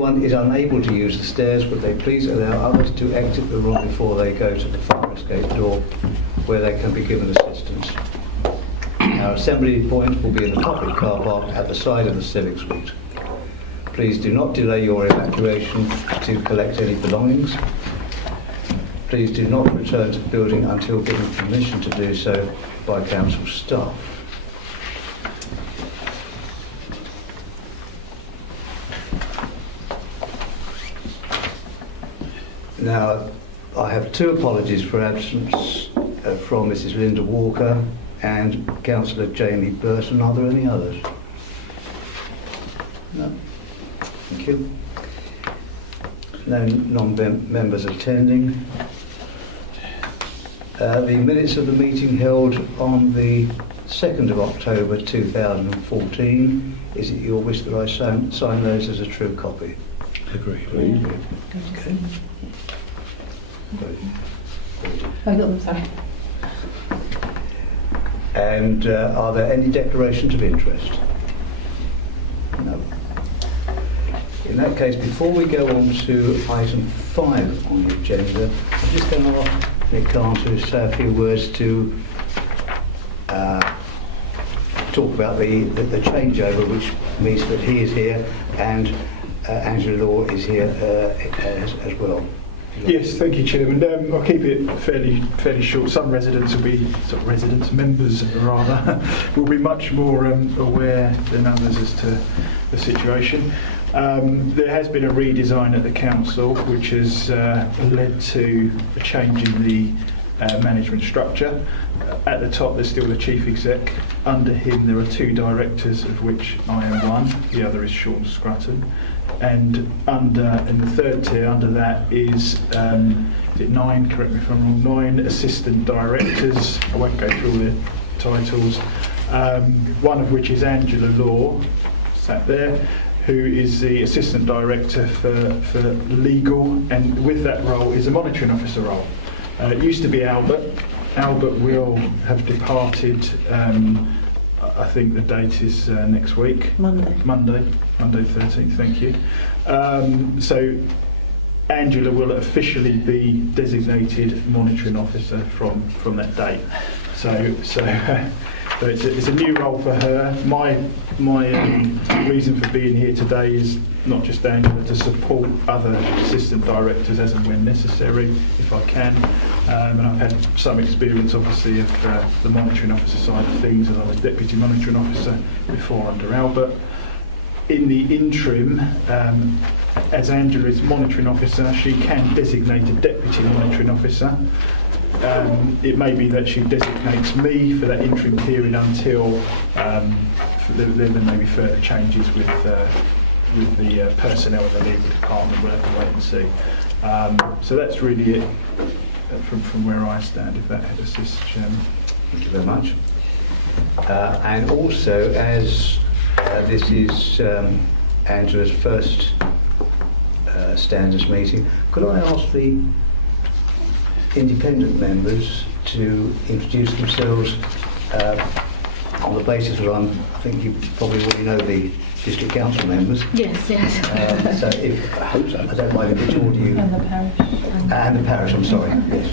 One is unable to use the stairs, would they please allow others to exit the room before they go to the fire escape door, where they can be given assistance. Our assembly point will be in the public car park at the side of the Civic Suite. Please do not delay your evacuation to collect any belongings. Please do not return to the building until given permission to do so by council staff. Now, I have two apologies for absence from Mrs. Linda Walker and Councillor Jamie Burton. Are there any others? No? Thank you. No non-members attending. The minutes of the meeting held on the 2nd of October 2014. Is it your wish that I sign those as a true copy? Agree. Okay. I got them, sorry. And are there any declarations of interest? No. In that case, before we go on to item 5 on the agenda, I'm just going to ask Nick Kahn to say a few words to talk about the changeover, which means that he is here and Angela Law is here as well. Yes, thank you, Chairman. I'll keep it fairly short. Some residents will be, members rather, will be much more aware than others as to the situation. There has been a redesign at the council, which has led to a change in the management structure. At the top, there's still the chief exec. Under him, there are 2 directors, of which I am one. The other is Sean Scrutton. And in the 3rd tier, under that is it 9? Correct me if I'm wrong. 9 assistant directors. I won't go through all the titles. One of which is Angela Law, sat there, who is the assistant director for legal, and with that role is a monitoring officer role. It used to be Albert. Albert will have departed. I think the date is next week. Monday 13th, thank you. So Angela will officially be designated monitoring officer from that date. So it's a new role for her. My reason for being here today is not just Angela, to support other assistant directors as and when necessary, if I can. And I've had some experience, obviously, of the monitoring officer side of things, as I was deputy monitoring officer before under Albert. In the interim, as Angela is monitoring officer, she can designate a deputy monitoring officer. It may be that she designates me for that interim period until there may be further changes with the personnel of the legal department. We'll have to wait and see. So that's really it from where I stand, if that assists, Chairman. Thank you very much. And also, as this is Angela's first standards meeting, could I ask the independent members to introduce themselves on the basis of I think you probably already know the district council members. Yes. So I hope so. I don't mind if it's all you. And the parish. And the parish, I'm sorry. Yes.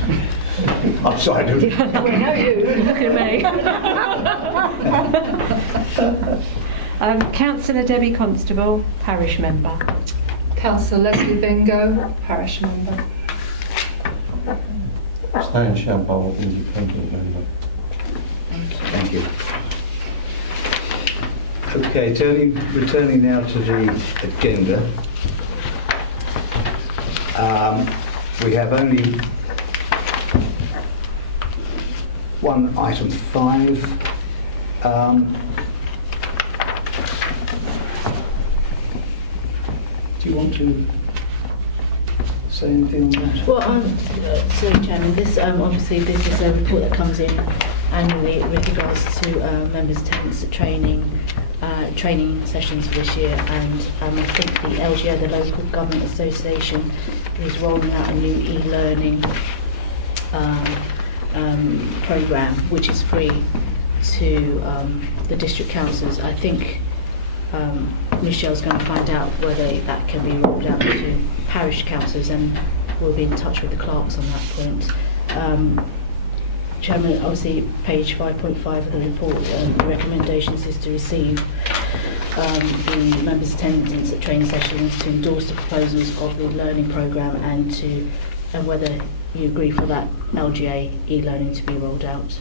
I'm sorry. I We know you. Look at me. Councillor Debbie Constable, parish member. Councillor Leslie Bingo, parish member. Stan Shabal, independent member. Thank you. Okay, returning now to the agenda. We have only one item 5. Do you want to say anything on that? Well, sorry, Chairman. This obviously this is a report that comes in annually with regards to members' attendance at training sessions for this year, and I think the LGO, the Local Government Association, is rolling out a new e-learning programme, which is free to the district councils. I think Michelle's going to find out whether that can be rolled out to parish councils, and we'll be in touch with the clerks on that point. Chairman, obviously page 5.5 of the report, the recommendations is to receive the members' attendance at training sessions, to endorse the proposals of the learning programme, and whether you agree for that LGA e-learning to be rolled out.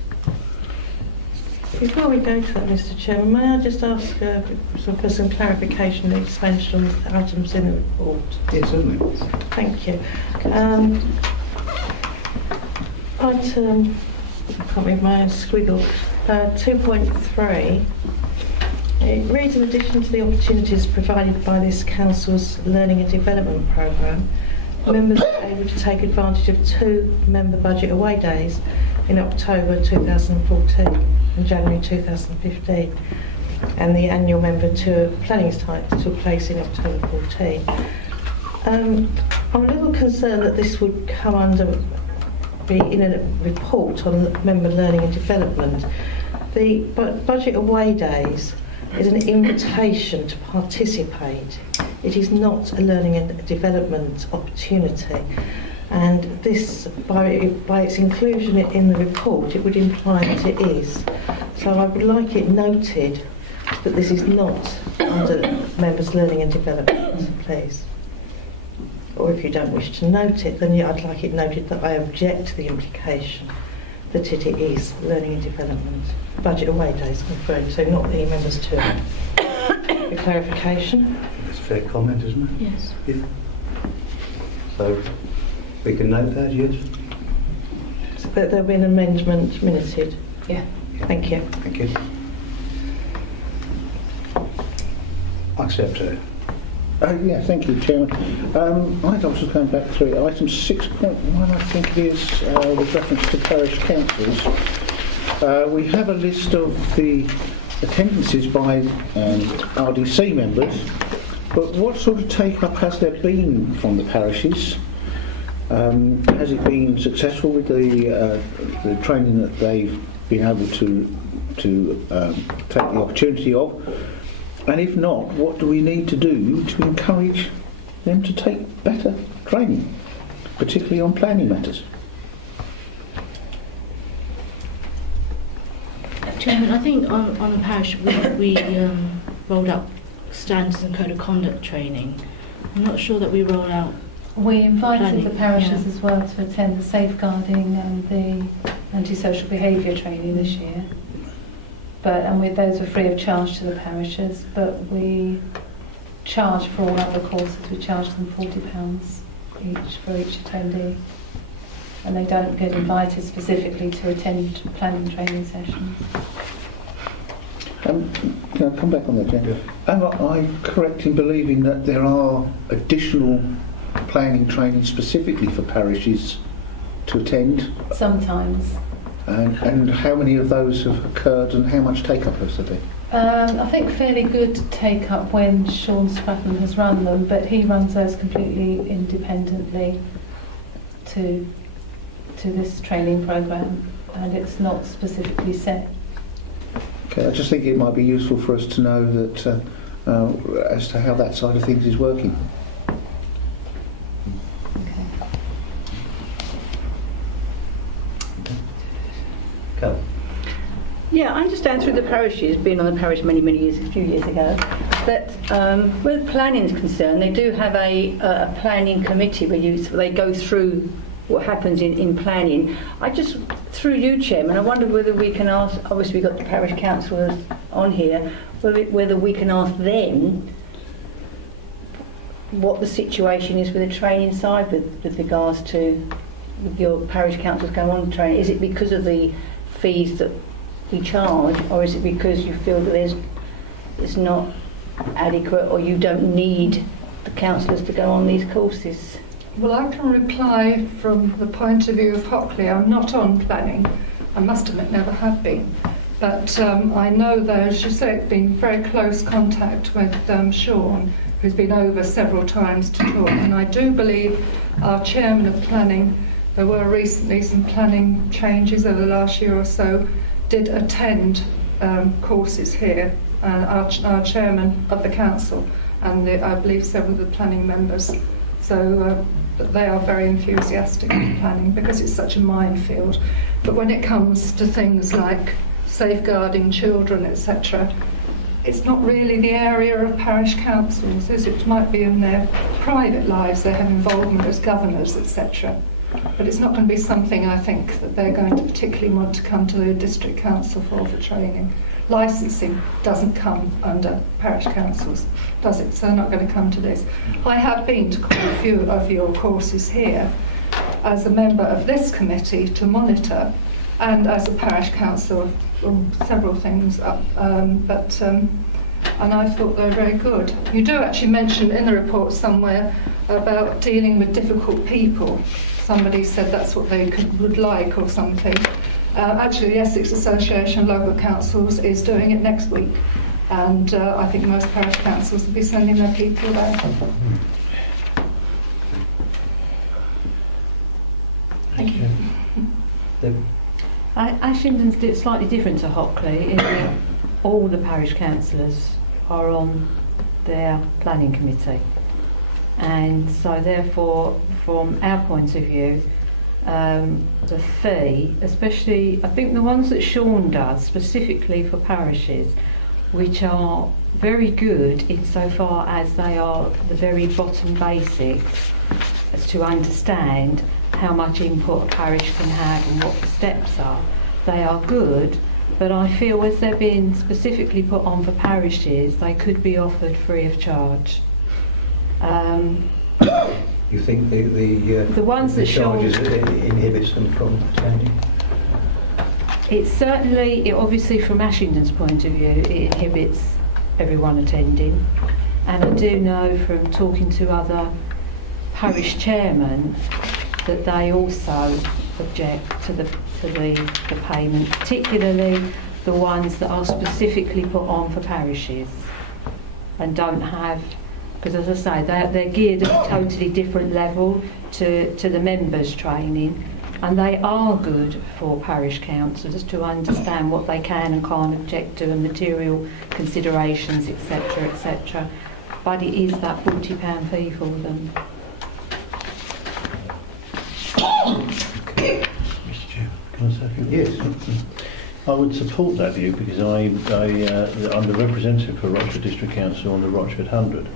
Before we go to that, Mr. Chairman, may I just ask for some clarification and expansion on the items in the report? Yes, certainly. Thank you. Item, I can't read my own squiggle, 2.3. It reads, in addition to the opportunities provided by this Council's Learning and Development Programme, members are able to take advantage of 2 member budget away days in October 2014 and January 2015, and the annual member tour planning site took place in October 14. I'm a little concerned that this would come under, be in a report on member learning and development. The budget away days is an invitation to participate. It is not a learning and development opportunity. And this, by its inclusion in the report, it would imply that it is. So I would like it noted that this is not under members' learning and development, please. Or if you don't wish to note it, then I'd like it noted that I object to the implication that it is learning and development. Budget away days, I'm afraid, so not any members' tour. For clarification. It's a fair comment, isn't it? Yes. Yeah. So we can note that, yes? So that there'll be an amendment minuted. Yeah. Thank you. Thank you. Accept it. Yeah, thank you, Chairman. I was just going back through it. Item 6.1, I think it is, with reference to parish councils. We have a list of the attendances by RDC members, but what sort of take-up has there been from the parishes? Has it been successful with the training that they've been able to take the opportunity of? And if not, what do we need to do to encourage them to take better training, particularly on planning matters? Chairman, I think on the parish we rolled out standards and code of conduct training. I'm not sure that we rolled out. We invited Planning, the parishes yeah. as well to attend the safeguarding and the antisocial behaviour training this year. Those were free of charge to the parishes, but we charge for all other courses. We charge them £40 each for each attendee, and they don't get invited specifically to attend planning training sessions. Can I come back on that, Jen? Yeah. Am I correct in believing that there are additional planning training specifically for parishes to attend? Sometimes. And how many of those have occurred, and how much take-up has there been? I think fairly good take up when Sean Spratham has run them, but he runs those completely independently to this training programme, and it's not specifically set. Okay, I just think it might be useful for us to know that as to how that side of things is working. Go. Yeah, I understand through the parishes, being on the parish many years, a few years ago, that where planning is concerned, they do have a planning committee where they go through what happens in planning. I just, through you, Chairman, I wondered whether we can ask, obviously we've got the parish councillors on here, whether we can ask them what the situation is with the training side with regards to with your parish councils going on training. Is it because of the fees that we charge, or is it because you feel that it's not adequate, or you don't need the councillors to go on these courses? Well, I can reply from the point of view of Hockley. I'm not on planning. I must admit, never have been. But I know, though, as you say, it's been very close contact with Sean, who's been over several times to talk. And I do believe our chairman of planning, there were recently some planning changes over the last year or so, did attend courses here. our chairman of the council, and I believe several of the planning members. So they are very enthusiastic in planning because it's such a minefield. But when it comes to things like safeguarding children, etc., it's not really the area of parish councils, is it? It might be in their private lives, they have involvement as governors, etc. But it's not going to be something, I think, that they're going to particularly want to come to the district council for training. Licensing doesn't come under parish councils, does it? So they're not going to come to this. I have been to quite a few of your courses here as a member of this committee to monitor, and as a parish council, several things up, and I thought they were very good. You do actually mention in the report somewhere about dealing with difficult people. Somebody said that's what they would like or something. Actually, the Essex Association of Local Councils is doing it next week, and I think most parish councils will be sending their people there. Thank you. Ashington's slightly different to Hockley in that all the parish councillors are on their planning committee, and so therefore from our point of view the fee, especially I think the ones that Sean does specifically for parishes, which are very good insofar as they are the very bottom basics as to understand how much input a parish can have and what the steps are. They are good, but I feel as they're being specifically put on for parishes, they could be offered free of charge. You think the ones the that Sean- charges inhibits them from attending? It's certainly, obviously from Ashington's point of view, it inhibits everyone attending. And I do know from talking to other parish chairmen that they also object to the payment, particularly the ones that are specifically put on for parishes and don't have, because as I say, they're geared at a totally different level to the members' training, and they are good for parish councillors to understand what they can and can't object to and material considerations, etc., etc. But it is that £40 fee for them. Mr. Chair, can I say a few words? Yes. I would support that view because I'm the representative for Rochford District Council on the Rochford 100,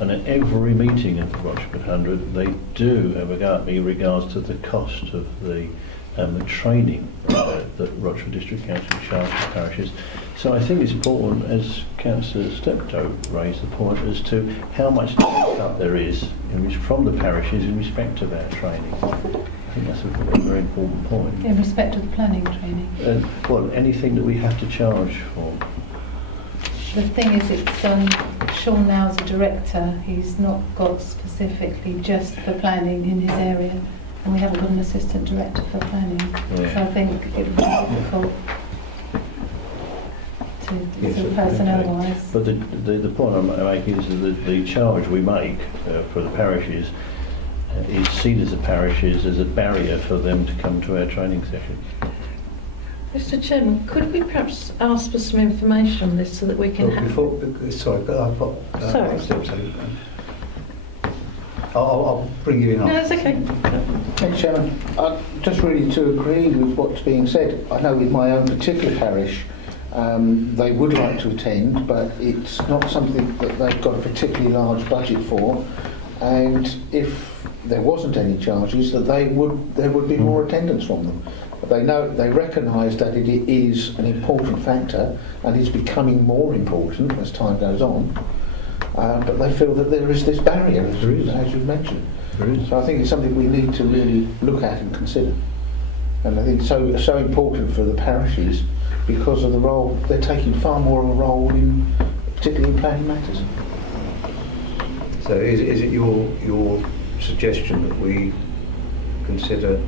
and at every meeting of the Rochford 100 they do have a go at me in regards to the cost of the training that Rochford District Council charge for parishes. So I think it's important, as Councillor Steptoe raised the point, as to how much take-up there is from the parishes in respect of our training. I think that's a very important point. In respect of the planning training. Well, anything that we have to charge for. The thing is, it's Sean now as a director, he's not got specifically just for planning in his area, and we haven't got an assistant director for planning. Yeah. So I think it would be difficult to personnel-wise. But the point I'm making is that the charge we make for the parishes is seen as the parishes as a barrier for them to come to our training sessions. Mr. Chairman, could we perhaps ask for some information on this so that we can have... Sorry, but I've got... Sorry. I'll bring you in on. No, it's okay. Thanks, Chairman. Just really to agree with what's being said, I know with my own particular parish, they would like to attend, but it's not something that they've got a particularly large budget for, and if there wasn't any charges, that there would be more attendance from them. They recognise that it is an important factor, and it's becoming more important as time goes on. But they feel that there is this barrier, as you mentioned. So I think it's something we need to really look at and consider. And I think it's so important for the parishes because of the role they're taking, far more of a role in, particularly in planning matters. So is it your suggestion that we consider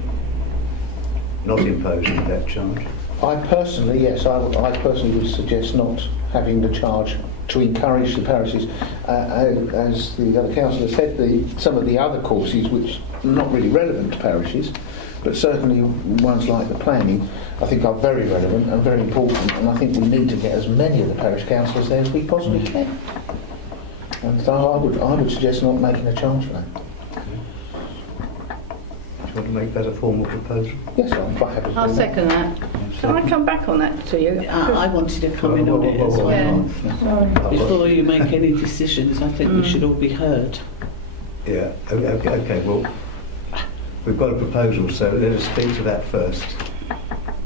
not imposing that charge? I personally, yes, I personally would suggest not having the charge to encourage the parishes. As the other councillor said, some of the other courses which are not really relevant to parishes, but certainly ones like the planning, I think are very relevant and very important, and I think we need to get as many of the parish councillors there as we possibly can. And so I would suggest not making a charge for that. Do you want to make that a formal proposal? Yes, I'm quite happy to I'll do that. second that. Can I come back on that to you? I wanted to come in on it as well. Yeah. Before you make any decisions, I think we should all be heard. Yeah, okay, well, we've got a proposal, so let us speak to that first.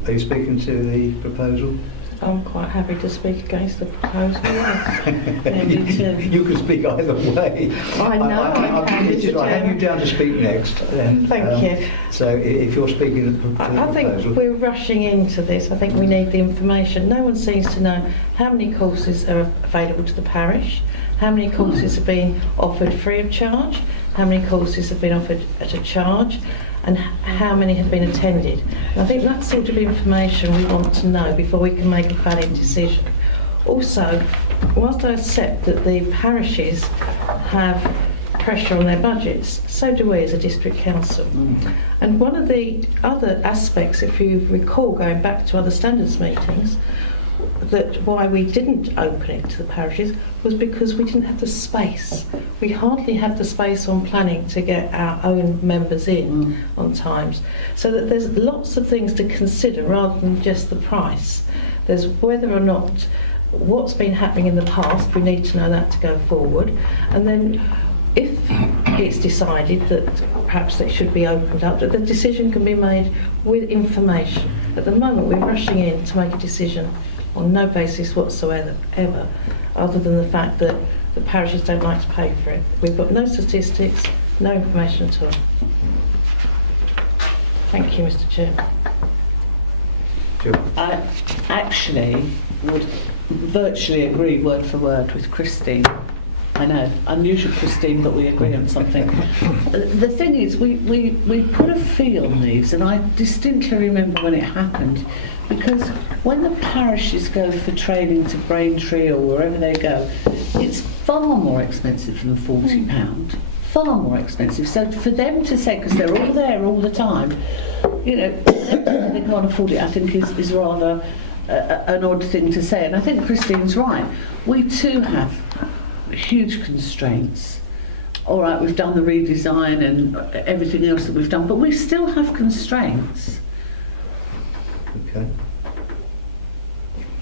Are you speaking to the proposal? I'm quite happy to speak against the proposal. Yes. You can speak either way. I know I can, It is Mr. right. I have you Chairman. down to speak next. And, Thank you. So if you're speaking to the I think proposal... we're rushing into this. I think we need the information. No one seems to know how many courses are available to the parish, how many courses are being offered free of charge, how many courses have been offered at a charge, and how many have been attended. And I think that sort of information we want to know before we can make a valid decision. Also, whilst I accept that the parishes have pressure on their budgets, so do we as a district council. And one of the other aspects, if you recall, going back to other standards meetings, that why we didn't open it to the parishes was because we didn't have the space. We hardly have the space on planning to get our own members in on times. So that there's lots of things to consider rather than just the price. There's whether or not what's been happening in the past, we need to know that to go forward. And then if it's decided that perhaps it should be opened up, that the decision can be made with information. At the moment we're rushing in to make a decision on no basis whatsoever, other than the fact that the parishes don't like to pay for it. We've got no statistics, no information at all. Thank you, Mr. Chairman. I actually would virtually agree word for word with Christine. I know, unusual Christine, but we agree on something. The thing is, we put a fee on these, and I distinctly remember when it happened, because when the parishes go for training to Braintree or wherever they go, it's far more expensive than £40. Far more expensive. So for them to say, because they're all there all the time, you know, they can't afford it, I think is rather an odd thing to say. And I think Christine's right. We too have huge constraints. All right, we've done the redesign and everything else that we've done, but we still have constraints. Okay.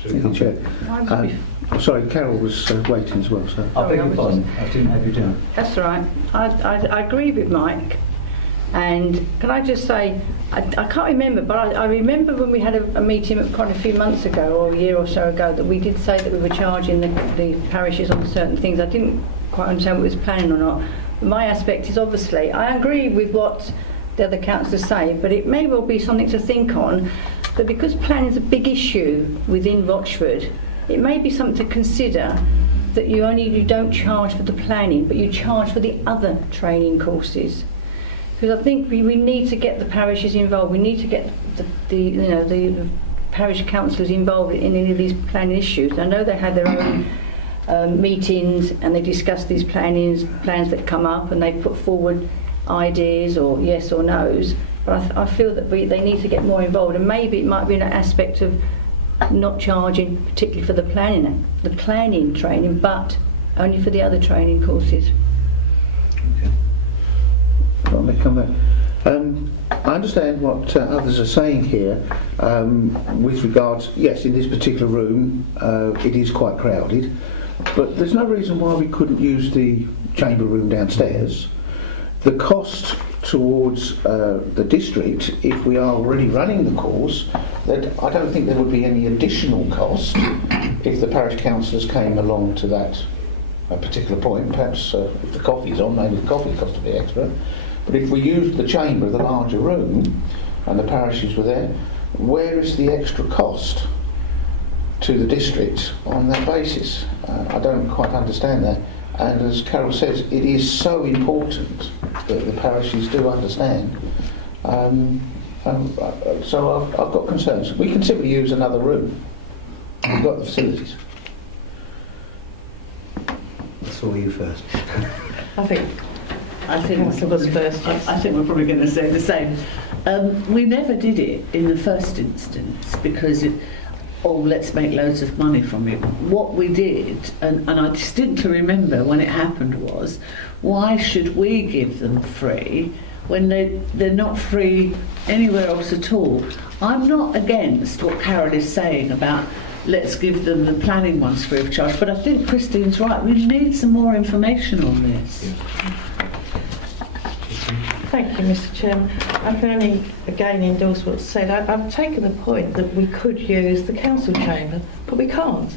Thank you, Chair. Sorry, Carol was waiting as well. So. I beg your pardon, I didn't have you down. That's right. I agree with Mike. And can I just say, I can't remember, but I remember when we had a meeting quite a few months ago, or a year or so ago, that we did say that we were charging the parishes on certain things. I didn't quite understand what was planning or not. But my aspect is obviously, I agree with what the other councillors say, but it may well be something to think on, that because planning is a big issue within Rochford, it may be something to consider that you don't charge for the planning, but you charge for the other training courses. Because I think we need to get the parishes involved. We need to get the parish councillors involved in any of these planning issues. I know they have their own meetings and they discuss these plans that come up, and they put forward ideas or yes or no's. But I feel that they need to get more involved, and maybe it might be an aspect of not charging particularly for the planning training, but only for the other training courses. If I may come back. I understand what others are saying here with regards, yes, in this particular room it is quite crowded, but there's no reason why we couldn't use the chamber room downstairs. The cost towards the district, if we are already running the course, that I don't think there would be any additional cost if the parish councillors came along to that particular point. Perhaps if the coffee's on, maybe the coffee cost a bit extra. But if we used the chamber, the larger room, and the parishes were there, where is the extra cost to the district on that basis? I don't quite understand that. And as Carol says, it is so important that the parishes do understand. So I've got concerns. We can simply use another room. We've got the facilities. I saw you first. I think Councillor was first. I think we're probably going to say the same. We never did it in the first instance because let's make loads of money from it. What we did, and I distinctly remember when it happened, was why should we give them free when they're not free anywhere else at all? I'm not against what Carol is saying about let's give them the planning ones free of charge, but I think Christine's right. We need some more information on this. Thank you, Mr. Chairman. I can only again endorse what's said. I've taken the point that we could use the council chamber, but we can't.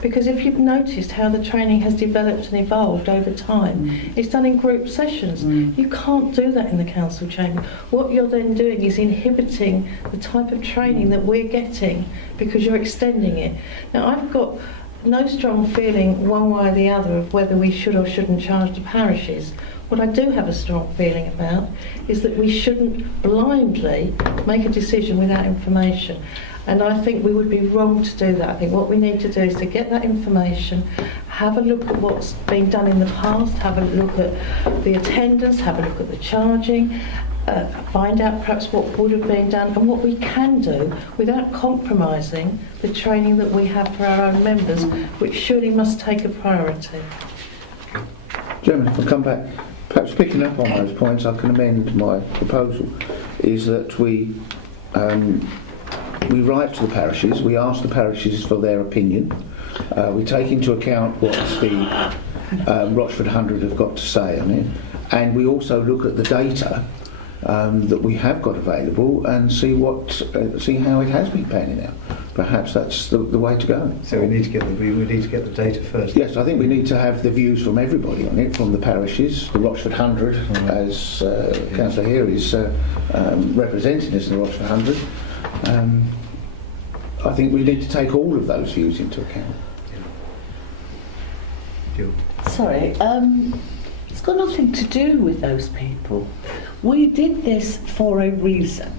Because if you've noticed how the training has developed and evolved over time, it's done in group sessions. You can't do that in the council chamber. What you're then doing is inhibiting the type of training that we're getting because you're extending it. Now, I've got no strong feeling one way or the other of whether we should or shouldn't charge the parishes. What I do have a strong feeling about is that we shouldn't blindly make a decision without information. And I think we would be wrong to do that. I think what we need to do is to get that information, have a look at what's been done in the past, have a look at the attendance, have a look at the charging, find out perhaps what would have been done and what we can do without compromising the training that we have for our own members, which surely must take a priority. Chairman, if I come back, perhaps picking up on those points, I can amend my proposal, is that we write to the parishes, we ask the parishes for their opinion, we take into account what the Rochford 100 have got to say on it, and we also look at the data that we have got available and see how it has been panning out. Perhaps that's the way to go. So we need to get the data first. Yes, I think we need to have the views from everybody on it, from the parishes, the Rochford 100, as Councillor here is representing us in the Rochford 100. I think we need to take all of those views into account. Sorry, it's got nothing to do with those people. We did this for a reason.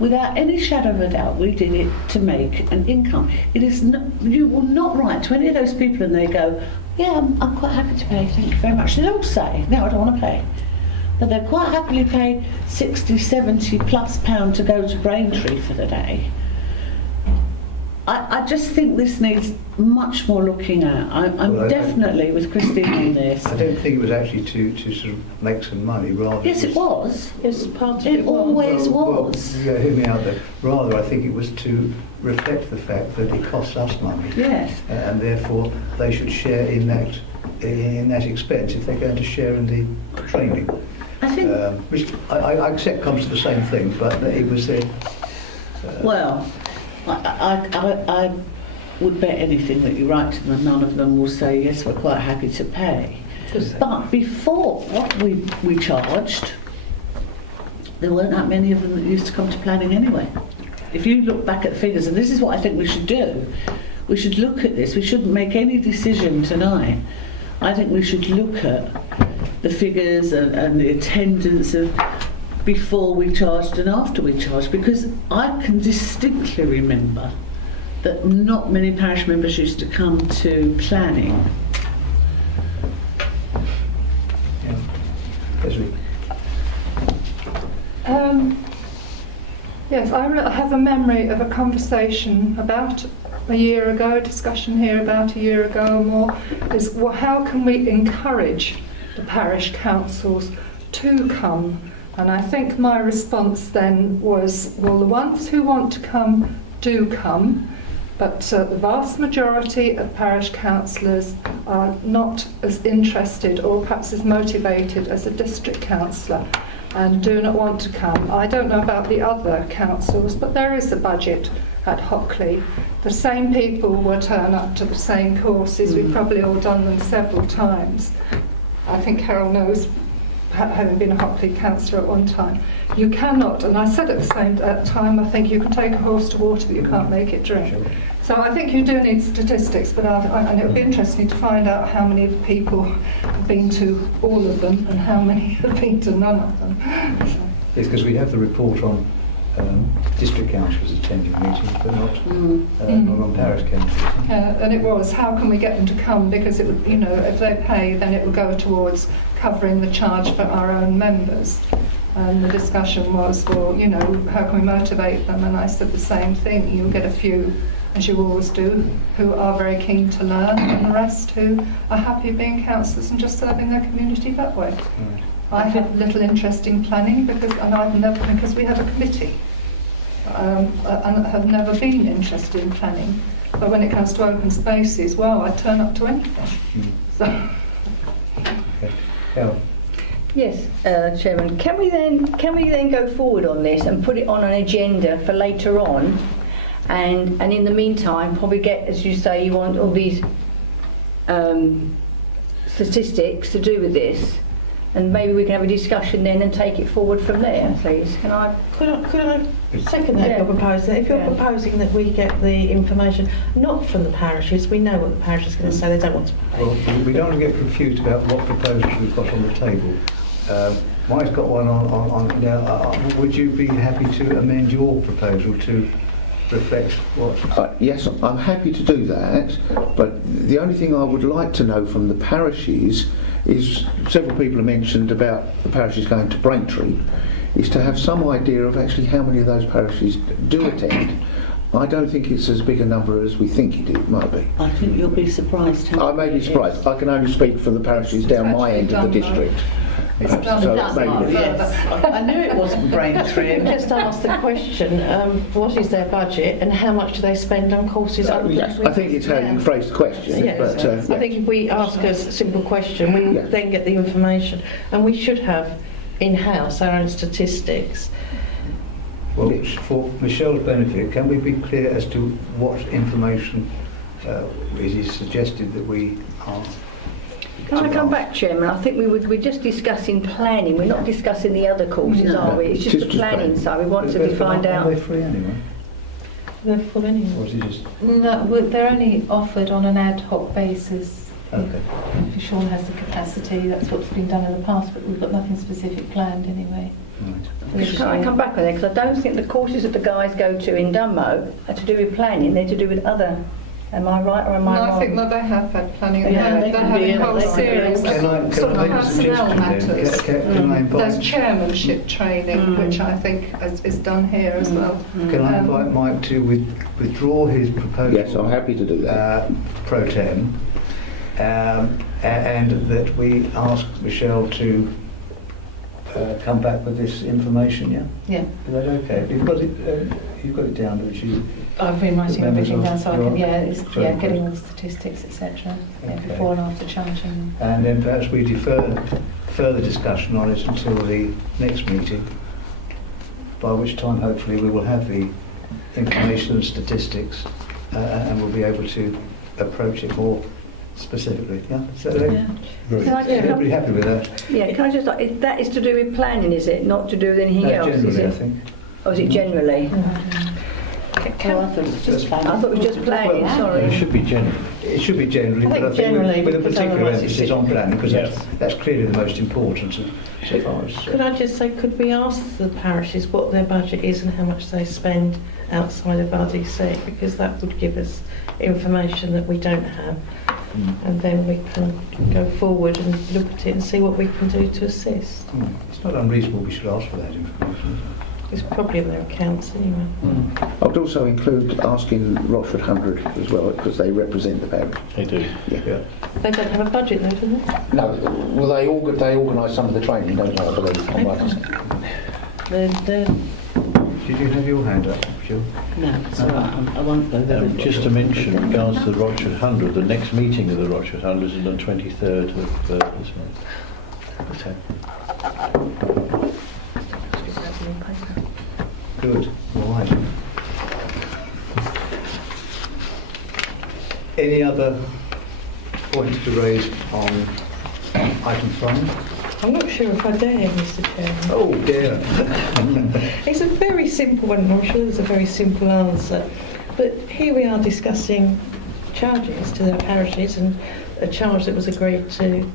Without any shadow of a doubt, we did it to make an income. It is not, you will not write to any of those people and they go, yeah, I'm quite happy to pay, thank you very much. They don't say, no, I don't want to pay. But they'll quite happily pay 60, 70 plus pound to go to Braintree for the day. I just think this needs much more looking at. I'm definitely with Christine on this. I don't think it was actually to sort of make some money, rather. Yes, it was. Yes, part of it always was. Yeah, hear me out there. Rather, I think it was to reflect the fact that it costs us money. Yes. And therefore, they should share in that expense if they're going to share in the training. I think. Which I accept comes to the same thing, but it was there. Well. I would bet anything that you write to them and none of them will say, yes, we're quite happy to pay. But before what we charged, there weren't that many of them that used to come to planning anyway. If you look back at figures, and this is what I think we should do, we should look at this. We shouldn't make any decision tonight. I think we should look at the figures and the attendance of before we charged and after we charged, because I can distinctly remember that not many parish members used to come to planning. Yes, I have a memory of a conversation about a year ago, a discussion here about a year ago or more, is how can we encourage the parish councils to come. And I think my response then was, well, the ones who want to come do come, but the vast majority of parish councillors are not as interested or perhaps as motivated as a district councillor and do not want to come. I don't know about the other councils, but there is a budget at Hockley. The same people will turn up to the same courses. We've probably all done them several times. I think Carol knows, having been a Hockley councillor at one time, you cannot, and I said at the same time, I think you can take a horse to water, but you can't make it drink. So I think you do need statistics, but and it would be interesting to find out how many people have been to all of them and how many have been to none of them. Yes, because we have the report on district councillors attending meetings, but not on parish councillors. And it was, how can we get them to come? Because it would, if they pay, then it would go towards covering the charge for our own members. And the discussion was, well, you know, how can we motivate them? And I said the same thing. You'll get a few, as you always do, who are very keen to learn, and the rest who are happy being councillors and just serving their community that way. I have little interest in planning because we have a committee, and have never been interested in planning. But when it comes to open spaces, well, I turn up to anything. So. Okay. Carol? Yes, Chairman. Can we then go forward on this and put it on an agenda for later on, and in the meantime probably get, as you say, you want all these statistics to do with this, and maybe we can have a discussion then and take it forward from there, please. Can I? Could I second that your proposal? If you're proposing that we get the information not from the parishes, we know what the parish is going to say. They don't want to pay. Well, we don't want to get confused about what proposals we've got on the table. Mike's got one on now. Would you be happy to amend your proposal to reflect what? Yes, I'm happy to do that, but the only thing I would like to know from the parishes is, several people have mentioned about the parishes going to Braintree, is to have some idea of actually how many of those parishes do attend. I don't think it's as big a number as we think it might be. I think you'll be surprised. I may be surprised. I can only speak for the parishes down my end of the district. It's done. Yes. I knew it wasn't Braintree. Just ask the question, what is their budget and how much do they spend on courses? Yes, I think it's how you phrase the question. Yes. But, I think if we ask a simple question, we will then get the information. And we should have in-house our own statistics. Well, for Michelle's benefit, can we be clear as to what information it is suggested that we are? Can I come back, Chairman? I think we're just discussing planning. We're not discussing the other courses, are we? It's just the planning side. We want to find out. Are they free anyway? They're full anyway. Or is it just? No, they're only offered on an ad hoc basis. Okay. If Sean has the capacity, that's what's been done in the past, but we've got nothing specific planned anyway. Right. Can I come back on that? Because I don't think the courses that the guys go to in Dunmow are to do with planning. They're to do with other. Am I right or am I wrong? I think that they have had planning. Yeah, They have a whole series Can I sort of make a personnel suggestion matters. then? Can I There's invite? chairmanship training, which I think is done here as well. Can I invite Mike to withdraw his proposal? Yes, I'm happy to do that. Pro tem, and that we ask Michelle to come back with this information. Yeah. Yeah. Is that okay? You've got it down, don't you? I've been writing The members everything down of so I your- can, Sorry. getting all the statistics, etc. Yeah, Okay. before and after charging. And then perhaps we defer further discussion on it until the next meeting, by which time hopefully we will have the information and statistics, and we'll be able to approach it more specifically. Yeah, is that okay? Can I Is just everybody happy with that? Yeah, can I just that is to do with planning, is it? Not to do with anything No, else, is generally, I it? think. Or is it generally? Oh, I thought it was just planning. I thought it was just planning, Well, sorry. It should be general. It should be generally, I but think I think generally, with a because particular otherwise emphasis it's on planning, because Yeah. that's clearly the most important so far as. Could I just say, could we ask the parishes what their budget is and how much they spend outside of RDC? Because that would give us information that we don't have. And then we can go forward and look at it and see what we can do to assist. It's not unreasonable we should ask for that information. It's probably in their accounts anyway. I would also include asking Rochford 100 as well, because they represent the parish. They do. Yeah. They don't have a budget though, do they? No, well, they organise some of the training, don't they, I believe? I'm right in saying. Did you have your hand up, Jill? No, it's all right. I won't go there. Just to mention, in regards to the Rochford 100, the next meeting of the Rochford 100 is on the 23rd of this month. Okay. Good. All right. Any other points to raise on item 5? I'm not sure if I dare, Mr. Chairman. Oh dear. It's a very simple one, and I'm sure there's a very simple answer. But here we are discussing charges to their parishes and a charge that was agreed to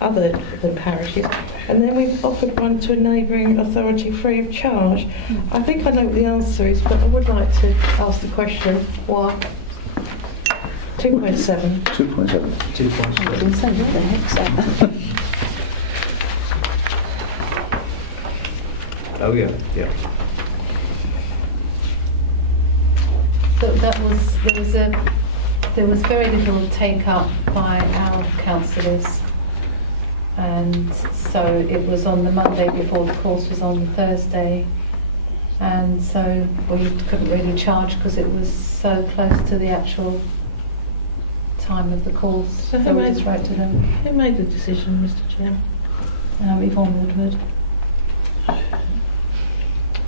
other than parishes. And then we've offered one to a neighbouring authority free of charge. I think I know what the answer is, but I would like to ask the question, why? 2.7. 2.7. 2.7. So what the heck's that? Oh, yeah, yeah. So there was very little take up by our councillors, and so it was on the Monday before the course was on the Thursday, and so we couldn't really charge because it was so close to the actual time of the course. So we just wrote to them. Who made the decision, Mr. Chairman? Yvonne Woodward.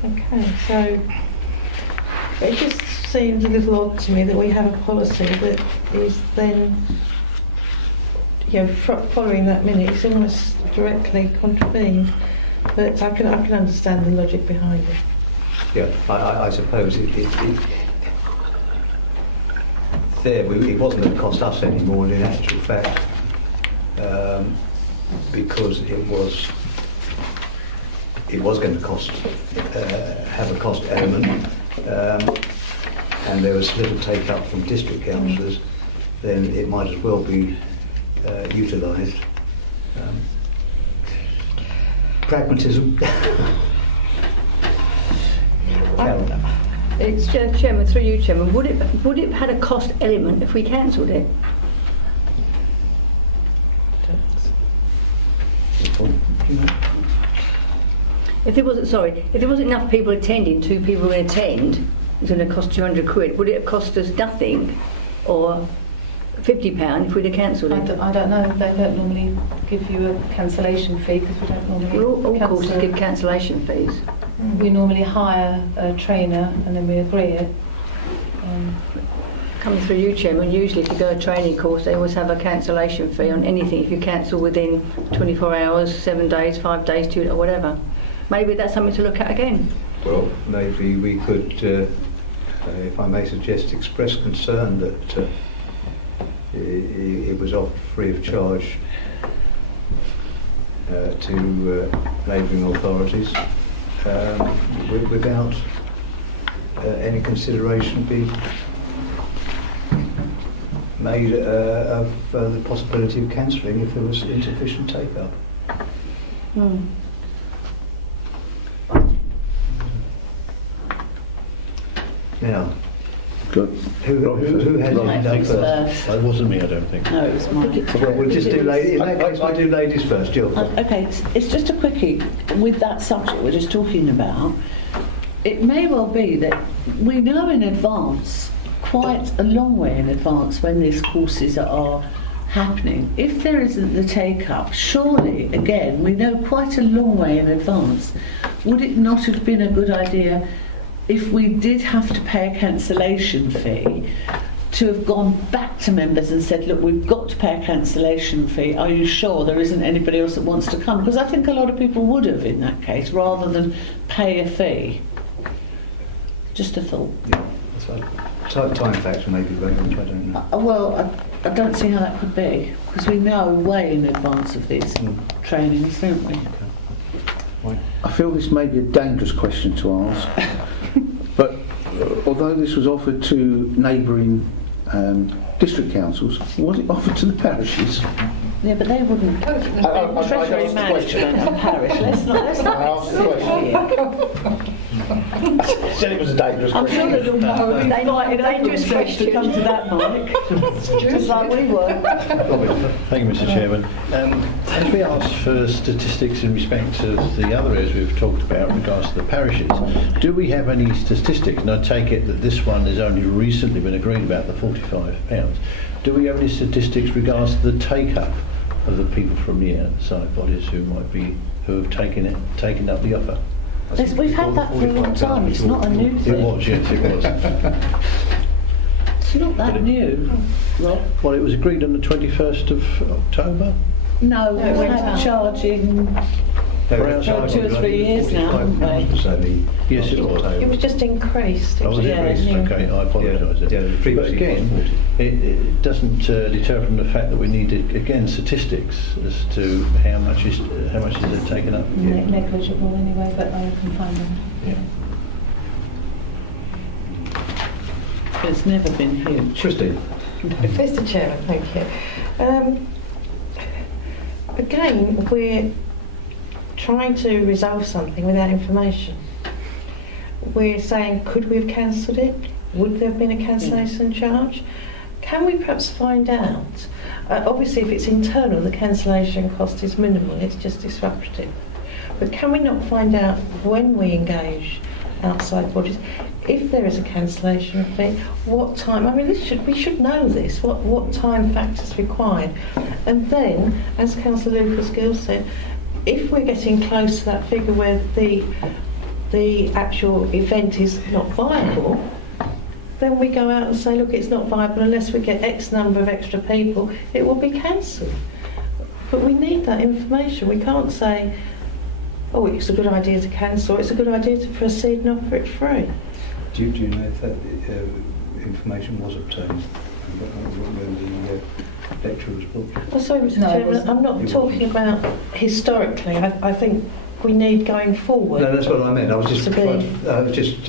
Okay, so it just seems a little odd to me that we have a policy that is then, following that minute, it's almost directly contravened. But I can understand the logic behind it. Yeah, I suppose it wasn't going to cost us any more in actual fact, because it was going to cost, have a cost element, and there was little take up from district councillors, then it might as well be utilised. Pragmatism. It's Chairman, through you, Chairman. Would it have had a cost element if we cancelled it? If there wasn't enough people attending, 2 people would attend, it's going to cost £200. Would it have cost us nothing, or £50 if we'd have cancelled it? I don't know. They don't normally give you a cancellation fee because we don't normally. All courses give cancellation fees. We normally hire a trainer and then we agree it. Coming through you, Chairman, usually if you go a training course, they always have a cancellation fee on anything if you cancel within 24 hours, 7 days, 5 days, 2 or whatever. Maybe that's something to look at again. Well, maybe we could, if I may suggest, express concern that it was offered free of charge to neighbouring authorities without any consideration being made of the possibility of cancelling if there was insufficient take-up. Now, Good. who had Mike it done was first? That wasn't me, I don't think. No, it was mine. Well, we'll just do ladies. In that case, we'll do ladies first. Jill. Okay, it's just a quickie. With that subject we're just talking about, it may well be that we know in advance, quite a long way in advance, when these courses are happening. If there isn't the take-up, surely, again, we know quite a long way in advance. Would it not have been a good idea, if we did have to pay a cancellation fee, to have gone back to members and said, look, we've got to pay a cancellation fee, are you sure there isn't anybody else that wants to come? Because I think a lot of people would have in that case, rather than pay a fee. Just a thought. Yeah, that's right. Time factor may be relevant, I don't know. Well, I don't see how that could be, because we know way in advance of these trainings, don't we? Right. I feel this may be a dangerous question to ask, but although this was offered to neighbouring district councils, was it offered to the parishes? Yeah, but they wouldn't. Treasury management and parish. Let's not. Said it was a dangerous I'm sure that you'll know. They might have dangerous to questions. come to that, Mike. Just like we were. Thank you, Mr. Chairman. As we asked for statistics in respect of the other areas we've talked about in regards to the parishes, do we have any statistics? And I take it that this one has only recently been agreed about, the £45. Do we have any statistics regards to the take-up of the people from the outside bodies who have taken up the offer? We've had that for a long time. It's not a new thing. It was, yes, it was. It's not that new, Rob. Well, it was agreed on the 21st of October. No, we've had charging for 2 or 3 years now, haven't we? Yes, it was. It was just increased. Oh, was it increased? Okay, I apologise. But again, it doesn't deter from the fact that we need, again, statistics as to how much is it taken up. Negligible anyway, but I can find them. Yeah. It's never been huge. Christine. Mr. Chairman, thank you. Again, trying to resolve something without information. We're saying, could we have cancelled it? Would there have been a cancellation charge? Can we perhaps find out? Obviously, if it's internal, the cancellation cost is minimal, it's just disruptive. But can we not find out when we engage outside bodies, if there is a cancellation fee, what time? I mean, we should know this. What time factors required, and then, as Councillor Lucas-Gill said, if we're getting close to that figure where the actual event is not viable, then we go out and say, look, it's not viable unless we get X number of extra people, it will be cancelled. But we need that information. We can't say, oh, it's a good idea to cancel, it's a good idea to proceed and offer it free. Do you know if that information was obtained when the lecture was booked? Well, sorry, Mr. No, it Chairman, wasn't. I'm not talking about historically. I think we need going forward. No, that's what I meant. I was just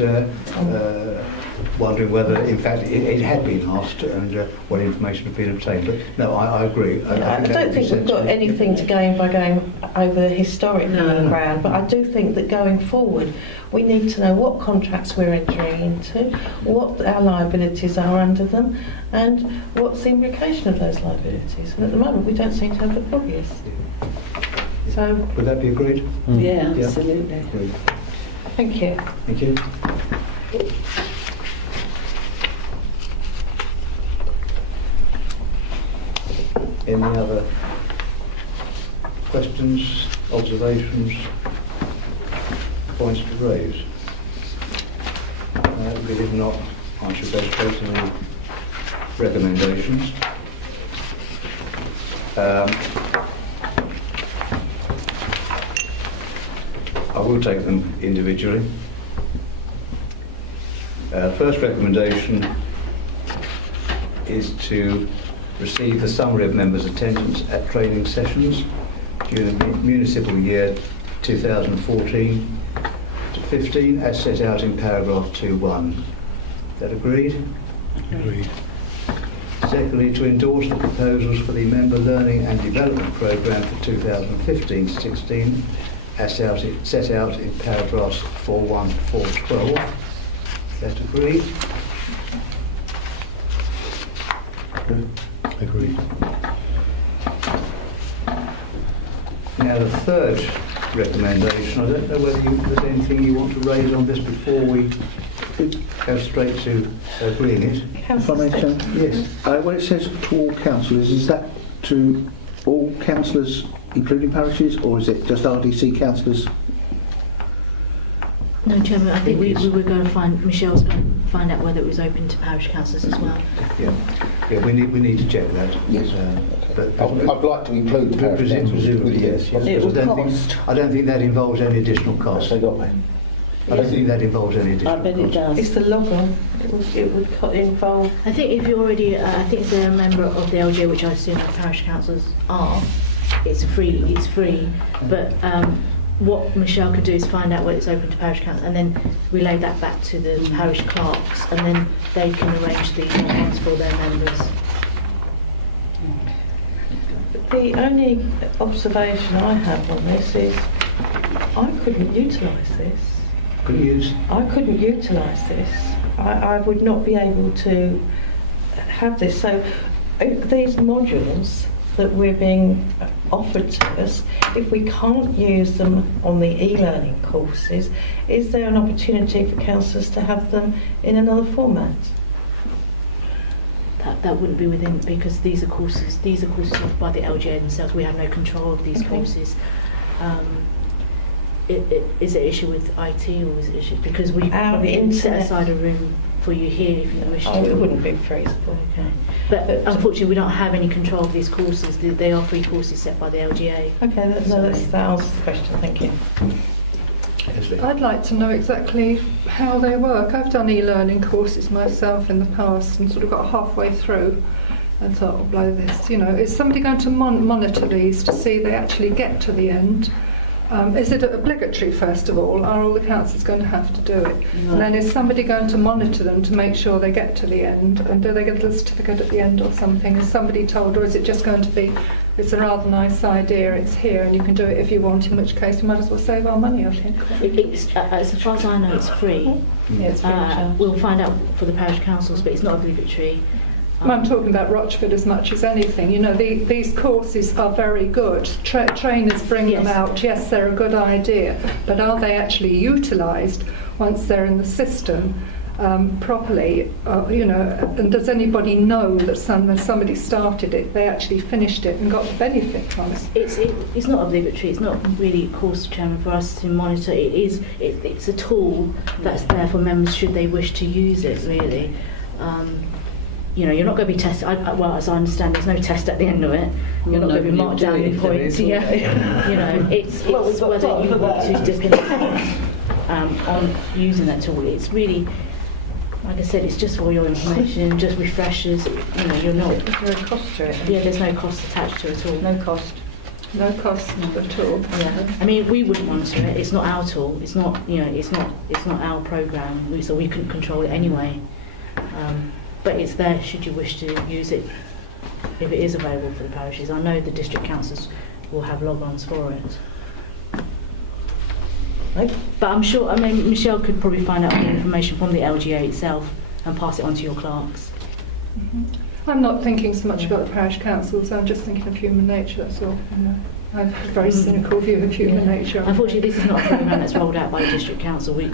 wondering whether, in fact, it had been asked and what information had been obtained. But no, I agree. I don't think we've got anything to gain by going over the historic ground, but I do think that going forward, we need to know what contracts we're entering into, what our liabilities are under them, and what's the implication of those liabilities. And at the moment, we don't seem to have the obvious. So, would that be agreed? Yeah, absolutely. Agreed. thank you. Thank you. Any other questions, observations, points to raise? If not, I should go straight to the recommendations. I will take them individually. First recommendation is to receive the summary of members' attendance at training sessions during the municipal year 2014 to 15 as set out in paragraph 2.1. Is that agreed? Agreed. Secondly, to endorse the proposals for the Member Learning and Development Programme for 2015-16 as set out in paragraphs 4.1 to 4.12. Is that agreed? Agreed. Now the third recommendation, I don't know whether there's anything you want to raise on this before we go straight to agreeing it. If I may, Chairman? Yes. When it says to all councillors, is that to all councillors, including parishes, or is it just RDC councillors? No, Chairman, I think we were going to find, Michelle's going to find out whether it was open to parish councillors as well. Yeah, we need to check that. Yes. But I'd like to include the parish councillors. presumably, yes. It will cost. I don't think that involves any additional cost. They got me. I don't think that involves any I additional bet it cost. It's does. the log-on. It would involve. I think if you're already, I think if they're a member of the LGA, which I assume the parish councillors are, it's free. But what Michelle could do is find out whether it's open to parish council and then relay that back to the parish clerks, and then they can arrange the ones for their members. The only observation I have on this is I couldn't utilise this. Couldn't use. I couldn't utilise this. I would not be able to have this. So these modules that we're being offered to us, if we can't use them on the e-learning courses, is there an opportunity for councillors to have them in another format? That wouldn't be within, because these are courses offered by the LGA themselves. We have no control of these courses. Is it an issue with IT, or is it issue because we probably set aside a room for you here if you wish to? It wouldn't be feasible. Okay. But unfortunately, we don't have any control of these courses. They are free courses set by the LGA. Okay, that answers the question. Thank you. I'd like to know exactly how they work. I've done e-learning courses myself in the past and sort of got halfway through and thought, oh, blow this. You know, is somebody going to monitor these to see they actually get to the end? is it obligatory, first of all? Are all the councillors going to have to do it? And then is somebody going to monitor them to make sure they get to the end? And do they get a certificate at the end or something? Is somebody told, or is it just going to be, it's a rather nice idea, it's here and you can do it if you want, in which case we might as well save our money, I think. It's, as far as I know, it's free. Yeah, it's free of charge. We'll find out for the parish councils, but it's not obligatory. I'm talking about Rochford as much as anything. You know, these courses are very good. Trainers bring them out. Yes, they're a good idea, but are they actually utilised once they're in the system properly? You know, and does anybody know that somebody started it, they actually finished it and got the benefit from it? It's not obligatory. It's not really a course, Chairman, for us to monitor. It's a tool that's there for members should they wish to use it. Really. You know, you're not going to be tested. Well, as I understand, there's no test at the end of it. You're not going to be marked down in points. Yeah, you know, it's whether you want to dip in on using that tool. It's really, like I said, it's just for your information, just refreshers. You know, you're not. There's no cost to it. Yeah, there's no cost attached to it at all. No cost. No cost at all. Yeah. I mean, we wouldn't monitor it. It's not our tool. It's not. You know, it's not our program. So we couldn't control it anyway. But it's there should you wish to use it, if it is available for the parishes. I know the district councils will have log-ons for it. Right. But I'm sure, I mean, Michelle could probably find out the information from the LGA itself and pass it on to your clerks. I'm not thinking so much about the parish councils, I'm just thinking of human nature, that's all. You know. I have a very cynical view of human nature. Unfortunately, this is not a programme that's rolled out by the district council. We're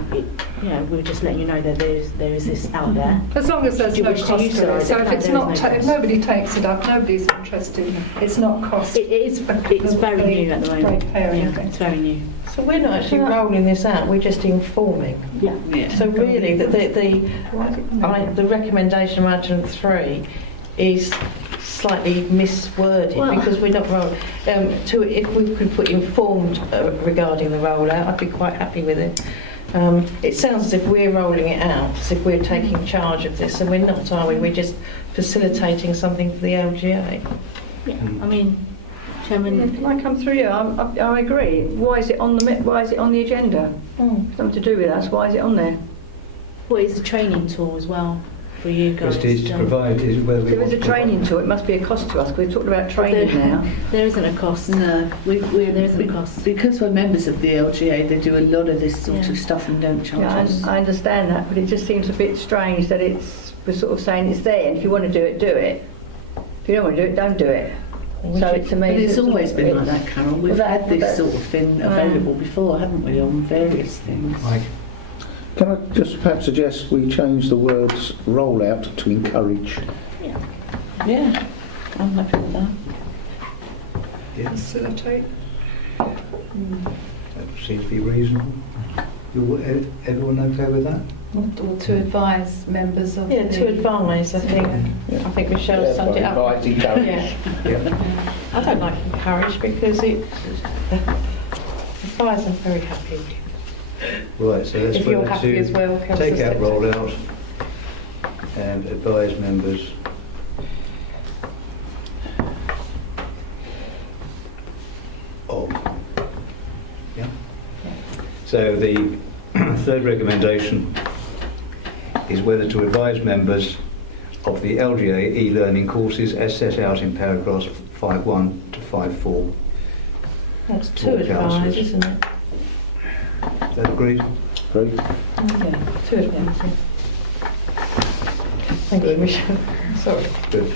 just letting you know that there is this out there. As long as there's no cost to it. So if it's not, if nobody takes it up, nobody's interested. It's not cost. It's very new at the moment. It's very new. So we're not actually rolling this out. We're just informing. Yeah. So really, the recommendation of Item 3 is slightly misworded because we're not rolling. If we could put informed regarding the rollout, I'd be quite happy with it. It sounds as if we're rolling it out, as if we're taking charge of this, and we're not, are we? We're just facilitating something for the LGA. Yeah, I mean, Chairman. Can I come through you? I agree. Why is it on the agenda? Something to do with us. Why is it on there? Well, it's a training tool as well for you guys. Prestige to provide is whether we If want it's a to training tool, it must be a cost to us. We're talking about training now. There isn't a cost. No, there isn't a cost. Because we're members of the LGA, they do a lot of this sort of stuff and don't charge us. I understand that, but it just seems a bit strange that we're sort of saying it's there, and if you want to do it, do it. If you don't want to do it, don't do it. So to me, but it's always been like that, Carol. We've had this sort of thing available before, haven't we, on various things? Mike. Can I just perhaps suggest we change the words rollout to encourage? Yeah, I'm happy with that. Yeah. Facilitate. That seems to be reasonable. Everyone okay with that? Or to advise members of To advise, I think. I think Michelle summed it up. I don't like encourage because advise I'm very happy. Right, so let's If you're vote happy to as well, take Councillor out Stimpson. rollout and advise members of. Yeah? So the third recommendation is whether to advise members of the LGA e-learning courses as set out in paragraphs 5.1 to 5.4. That's to advise, isn't it? Is that agreed? Great. Yeah, to advise. Thank you, Michelle. Sorry. Good.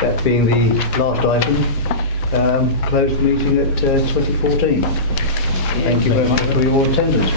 That being the last item, close the meeting at 2014. Thank you very much for your attendance.